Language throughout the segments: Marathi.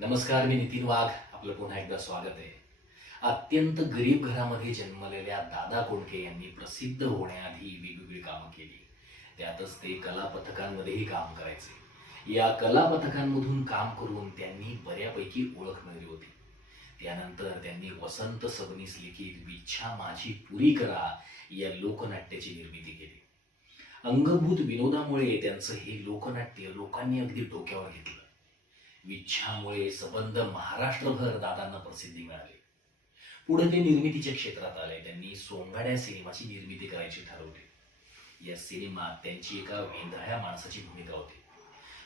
नमस्कार मी नितीन वाघ. आपलं पुन्हा एकदा स्वागत आहे. अत्यंत गरीब घरामध्ये जन्मलेल्या दादा कोंडके यांनी प्रसिद्ध होण्याआधी वेगवेगळी कामं केली. त्यातच ते कला पथकांमध्येही काम करायचे. या कला पथकांमधून काम करून त्यांनी बऱ्यापैकी ओळख मिळवली होती. त्यानंतर त्यांनी वसंत सबनीस लिखित विच्छा माझी पुरी करा या लोकनाट्याची निर्मिती केली. अंगभूत विनोदामुळे त्यांचं हे लोकनाट्य लोकांनी अगदी डोक्यावर घेतलं. विच्छामुळे सबंध महाराष्ट्रभर दादांना प्रसिद्धी मिळाली. पुढे ते निर्मितीच्या क्षेत्रात आले. त्यांनी सोंगाड्या सिनेमाची निर्मिती करायची ठरवली. या सिनेमात त्यांची एका वेंधळ्या माणसाची भूमिका होती.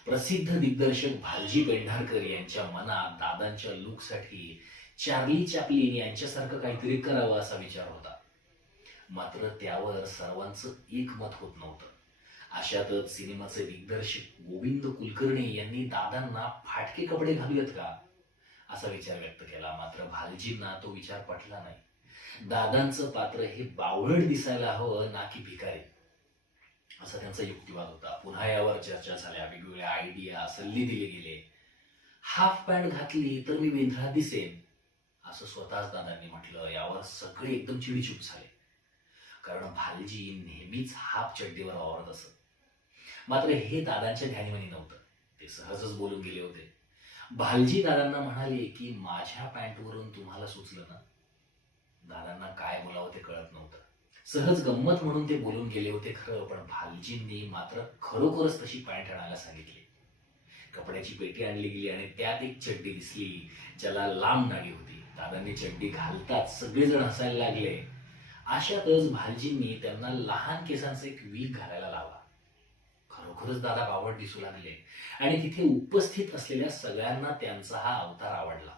प्रसिद्ध दिग्दर्शक भालजी पेंढारकर यांच्या मनात दादांच्या लुकसाठी चार्ली चॅपलिन यांच्यासारखं काहीतरी करावं असा विचार होता. मात्र त्यावर सर्वांचं एकमत होत नव्हतं. अशातच सिनेमाचे दिग्दर्शक गोविंद कुलकर्णी यांनी दादांना फाटके कपडे घालूयात का? असा विचार व्यक्त केला. मात्र भालजींना तो विचार पटला नाही. दादांचं पात्र हे बावळट दिसायला हवं ना की भिकारी. असा त्यांचा युक्तिवाद होता. पुन्हा यावर चर्चा झाल्या. वेगवेगळ्या आयडिया सल्ली दिले गेले. हाफ पॅन्ट घातली तर मी वेंधळा दिसेन असं स्वतःच दादांनी म्हटलं. यावर सगळे एकदम चिडीचूप झाले. कारण भालजी नेहमीच हाफ चड्डीवर वावरत असत. मात्र हे दादांच्या ध्यानीमनी नव्हतं. ते सहजच बोलून गेले होते. भालजी दादांना म्हणाले की माझ्या पॅन्टवरून तुम्हाला सुचलं ना? दादांना काय बोलावं ते कळत नव्हतं. सहज गंमत म्हणून ते बोलून गेले होते खरं पण भालजींनी मात्र खरोखरच तशी पॅन्ट आणायला सांगितली. कपड्याची पेटी आणली गेली आणि त्यात एक चड्डी दिसली ज्याला लांब नाडी होती. दादांनी चड्डी घालताच सगळेजण हसायला लागले. अशातच भालजींनी त्यांना लहान केसांचा एक वीक घालायला लावला. खरोखरच दादा बावट दिसू लागले. आणि तिथे उपस्थित असलेल्या सगळ्यांना त्यांचा हा अवतार आवडला.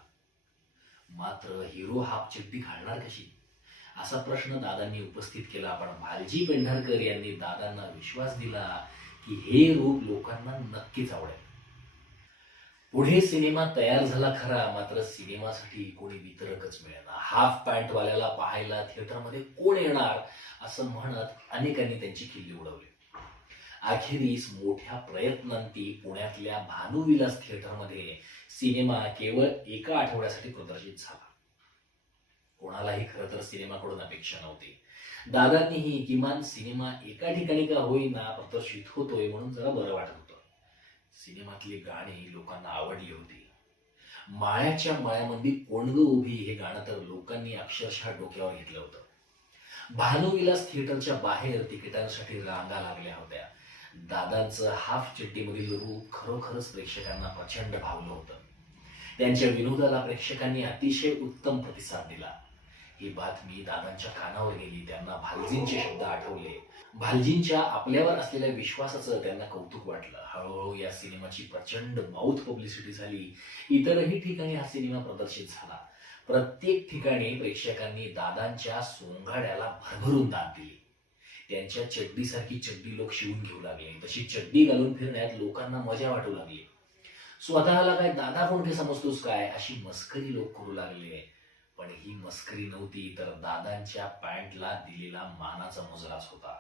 मात्र हिरो हाफ चड्डी घालणार कशी? असा प्रश्न दादांनी उपस्थित केला. पण भालजी पेंढारकर यांनी दादांना विश्वास दिला की हे रूप लोकांना नक्कीच आवडेल. पुढे सिनेमा तयार झाला खरा मात्र सिनेमासाठी कोणी वितरकच मिळेना. हाफ पॅन्ट वाल्याला पाहायला थिएटरमध्ये कोण येणार असं म्हणत अनेकांनी त्यांची खिल्ली उडवली. अखेरीस मोठ्या प्रयत्नांती पुण्यातल्या भानुविलास थिएटरमध्ये सिनेमा केवळ एका आठवड्यासाठी प्रदर्शित झाला. कोणालाही खरं तर सिनेमाकडून अपेक्षा नव्हती. दादांनीही किमान सिनेमा एका ठिकाणी का होईना प्रदर्शित होतोय म्हणून जरा बरं वाटत होतं. सिनेमातली गाणी लोकांना आवडली होती. माळ्याच्या माळ्यामध्ये कोणग उभी हे गाणं तर लोकांनी अक्षरशः डोक्यावर घेतलं होतं. भानुविलास थिएटरच्या बाहेर तिकिटांसाठी रांगा लागल्या होत्या. दादांचं हाफ चिट्टीमधील रूप खरोखरच प्रेक्षकांना प्रचंड भावलं होतं. त्यांच्या विनोदाला प्रेक्षकांनी अतिशय उत्तम प्रतिसाद दिला. ही बातमी दादांच्या कानावर गेली त्यांना भालजींचे शब्द आठवले. भालजींच्या आपल्यावर असलेल्या विश्वासाचं त्यांना कौतुक वाटलं. हळूहळू या सिनेमाची प्रचंड माउथ पब्लिसिटी झाली. इतरही ठिकाणी हा सिनेमा प्रदर्शित झाला. प्रत्येक ठिकाणी प्रेक्षकांनी दादांच्या सोंगाड्याला भरभरून दाद दिली. त्यांच्या चड्डीसारखी चड्डी लोक शिवून घेऊ लागले. तशी चड्डी घालून फिरण्यात लोकांना मजा वाटू लागली. स्वतःला काय दादा कोणते समजतोस काय? अशी मस्करी लोक करू लागले. पण ही मस्करी नव्हती तर दादांच्या पॅन्टला दिलेला मानाचा मुजराच होता.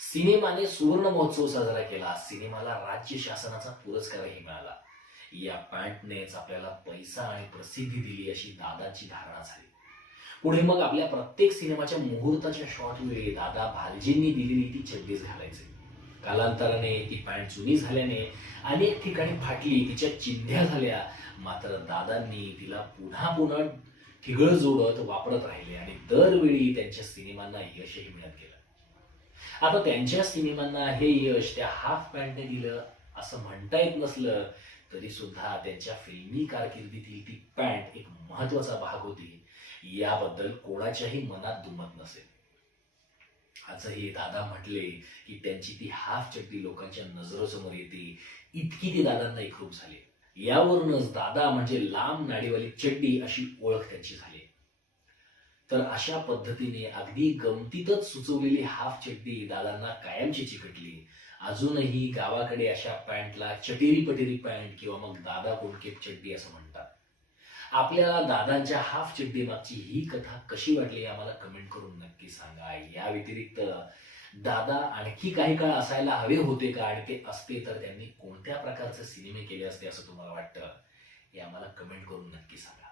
सिनेमाने सुवर्ण महोत्सव साजरा केला. सिनेमाला राज्य शासनाचा पुरस्कारही मिळाला. या पॅन्टनेच आपल्याला पैसा आणि प्रसिद्धी दिली अशी दादाची धारणा झाली. पुढे मग आपल्या प्रत्येक सिनेमाच्या मुहूर्ताच्या शॉट वेळी दादा भालजींनी दिलेली ती चड्डीच घालायचे. कालांतराने ती पॅन्ट जुनी झाल्याने अनेक ठिकाणी फाटली तिच्या चिंध्या झाल्या. मात्र दादांनी तिला पुन्हा पुन्हा ठिगळ जोडत वापरत राहिले आणि दरवेळी त्यांच्या सिनेमांना यशही मिळत गेलं. आता त्यांच्या सिनेमांना हे यश त्या हाफ पॅन्टने दिलं असं म्हणता येत नसलं तरी सुद्धा त्यांच्या फिल्मी कारकिर्दीतील ती पॅन्ट एक महत्त्वाचा भाग होती. याबद्दल कोणाच्याही मनात दुमत नसेल. आजही दादा म्हटले की त्यांची ती हाफ चड्डी लोकांच्या नजरेसमोर येते. इतकी ती दादांना एकरूप झाली. यावरूनच दादा म्हणजे लांब नाडीवाली चड्डी अशी ओळख त्यांची झाली. तर अशा पद्धतीने अगदी गमतीतच सुचवलेली हाफ चड्डी दादांना कायमची चिकटली. अजूनही गावाकडे अशा पॅन्टला चटेरी पटेरी पॅन्ट किंवा मग दादा कोणकेप चड्डी असं म्हणतात. आपल्याला दादांच्या हाफ चड्डी मागची ही कथा कशी वाटली आम्हाला कमेंट करून नक्की सांगा. या व्यतिरिक्त दादा आणखी काही काळ असायला हवे होते का? आणि ते असते तर त्यांनी कोणत्या प्रकारचे सिनेमे केले असते असं तुम्हाला वाटतं? हे आम्हाला कमेंट करून नक्की सांगा.